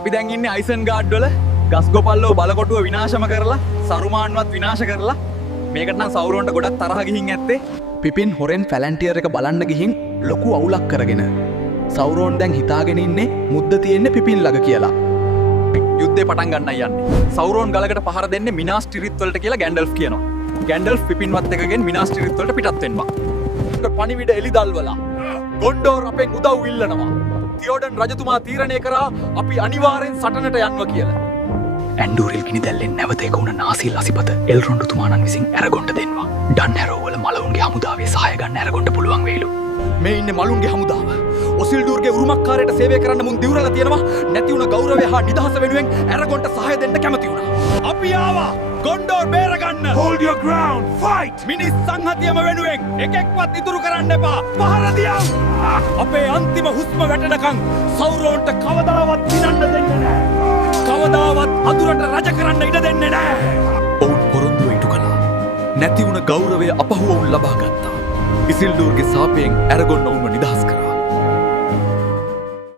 අපි දැන් ඉන්නේ අයිසන් ගාඩ් වල ගස්ගොපල්ලෝ බලකොටුව විනාශම කරලා සරුමාන්වත් විනාශ කරලා මේකට නම් සෞරෝන්ට ගොඩක් තරහ ගිහින් ඇත්තේ. පිපින් හොරෙන් ෆැලන්ටියර් එක බලන්න ගිහින් ලොකු අවුලක් කරගෙන සෞරෝන් දැන් හිතාගෙන ඉන්නේ මුද්ද තියෙන්නේ පිපින් ළඟ කියලා. යුද්ධේ පටන් ගන්නයි යන්නේ. සෞරෝන් ගලකට පහර දෙන්නේ මිනාස් ටිරිත් වලට කියලා ගැන්ඩල්ෆ් කියනවා. ගැන්ඩල්ෆ් පිපින්වත් එකගෙන් මිනාස් ටිරිත් වලට පිටත් වෙනවා. පණිවිඩ එලිදල්වලා ගොන්ඩෝර් අපෙන් උදව් ඉල්ලනවා. තියෝඩන් රජතුමා තීරණය කරා අපි අනිවාර්යෙන් සටනට යන්නවා කියලා. ඇන්ඩූරිල් ගිනි දැල්ලෙන් නැවත එක වුණ නාසිල් අසිපත එල්රොන්ඩ් තුමාණන් විසින් ඇරගොන්ට දෙන්නවා. ඩන් හැරෝ වල මලවුන්ගේ හමුදාවේ සහාය ගන්න ඇරගොන්ට පුළුවන් වෙයිලු. මේ ඉන්නේ මලුන්ගේ හමුදාව. ඔසිල්ඩූර්ගේ උරුමකාරයට සේවය කරන්න මුන් දිවුරලා තියෙනවා. නැති වුණ ගෞරවය හා නිදහස වෙනුවෙන් ඇරගොන්ට සහාය දෙන්න කැමති වුණා. අපි ආවා ගොන්ඩෝර් බේරගන්න. Hold your ground! Fight! මිනිස් සංහතියම වෙනුවෙන් එකෙක්වත් ඉතුරු කරන්න එපා. පහර දියම්! අපේ අන්තිම හුස්ම වැටෙනකන් සෞරෝන්ට කවදාවත් දිනන්න දෙන්නේ නැහැ. කවදාවත් අදුරට රජ කරන්න ඉඩ දෙන්නේ නැහැ. ඔවුන් පොරොන්දුව ඉටු කළා. නැති වුණ ගෞරවය අපහුව ඔවුන් ලබා ගත්තා. ඉසිල්ඩූර්ගේ සාපයෙන් ඇරගොන්න ඔවුන්ව නිදහස් කරා.